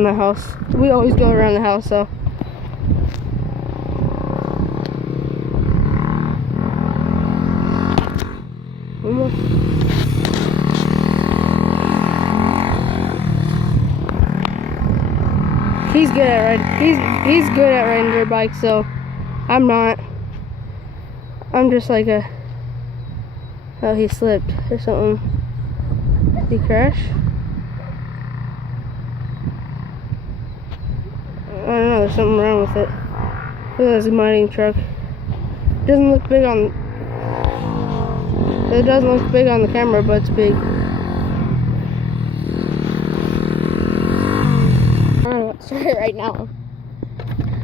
in the house. We always go around the house, so. One more. He's good at riding. He's good at riding dirt bikes, so I'm not. I'm just like a. Oh, he slipped or something. Did he crash? I don't know. There's something wrong with it. Look at this mining truck. It doesn't look big on. It doesn't look big on the camera, but it's big. Start it right now.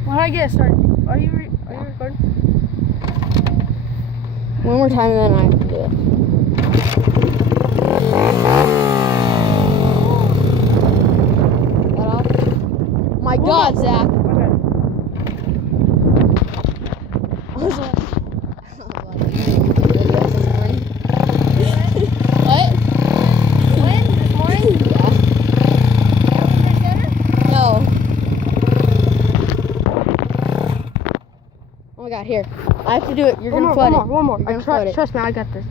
When I get started, are you recording? One more time and then I have to do it. That off? My God, Zach. Okay. What? When? This morning? Yeah. No. Oh my God, here. I have to do it. You're gonna flood it. One more. You're gonna flood it. Trust me, I got this.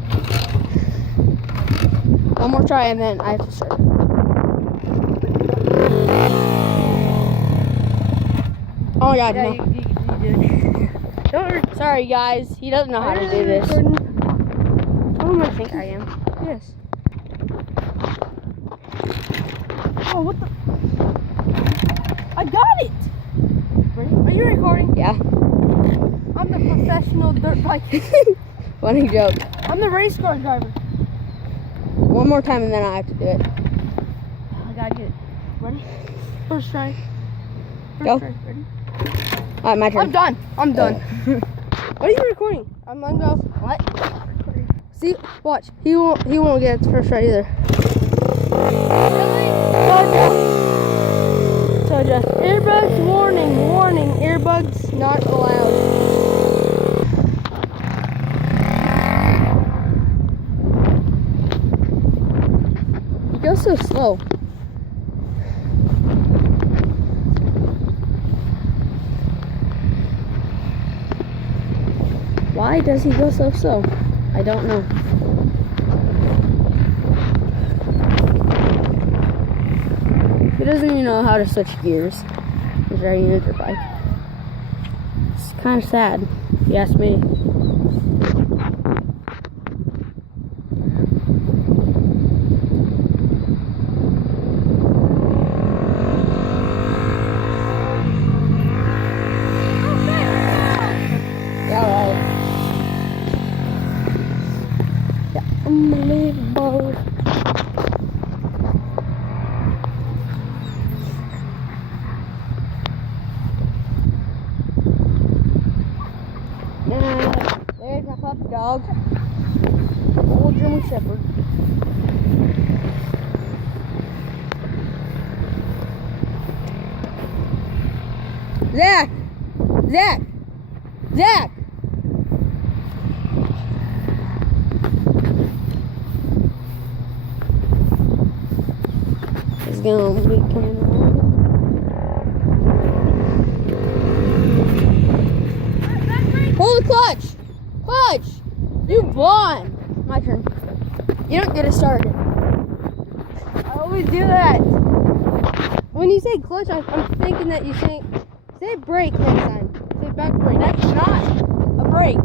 One more try and then I have to start it. Oh my God, Yeah, no. you did. Don't worry. Sorry guys, he doesn't know how to do this. I think I am. Yes. Oh, what the? I got it! Are you recording? Yeah. I'm the professional dirt bike. Funny joke. I'm the race car driver. One more time and then I have to do it. I gotta get it. Ready? First try. Go. Try. Ready? Alright, my turn. I'm done. I'm done. What are you recording? I'm gonna go. What? See, watch. He won't get it first try either. Really? Told ya. Earbuds, warning, earbuds not allowed. You go so slow. Why does he go so slow? I don't know. He doesn't even know how to switch gears. He's riding a dirt bike. It's kind of sad, if you ask me. Unbelievable. There's my puppy dog. Old German Shepherd. Zach! Zach! Zach! He's gonna be coming around. Hold the clutch! Clutch! You won! My turn. You don't get it started. I always do that. When you say clutch, I'm thinking that you say brake next time. Say back brake. That's not a break.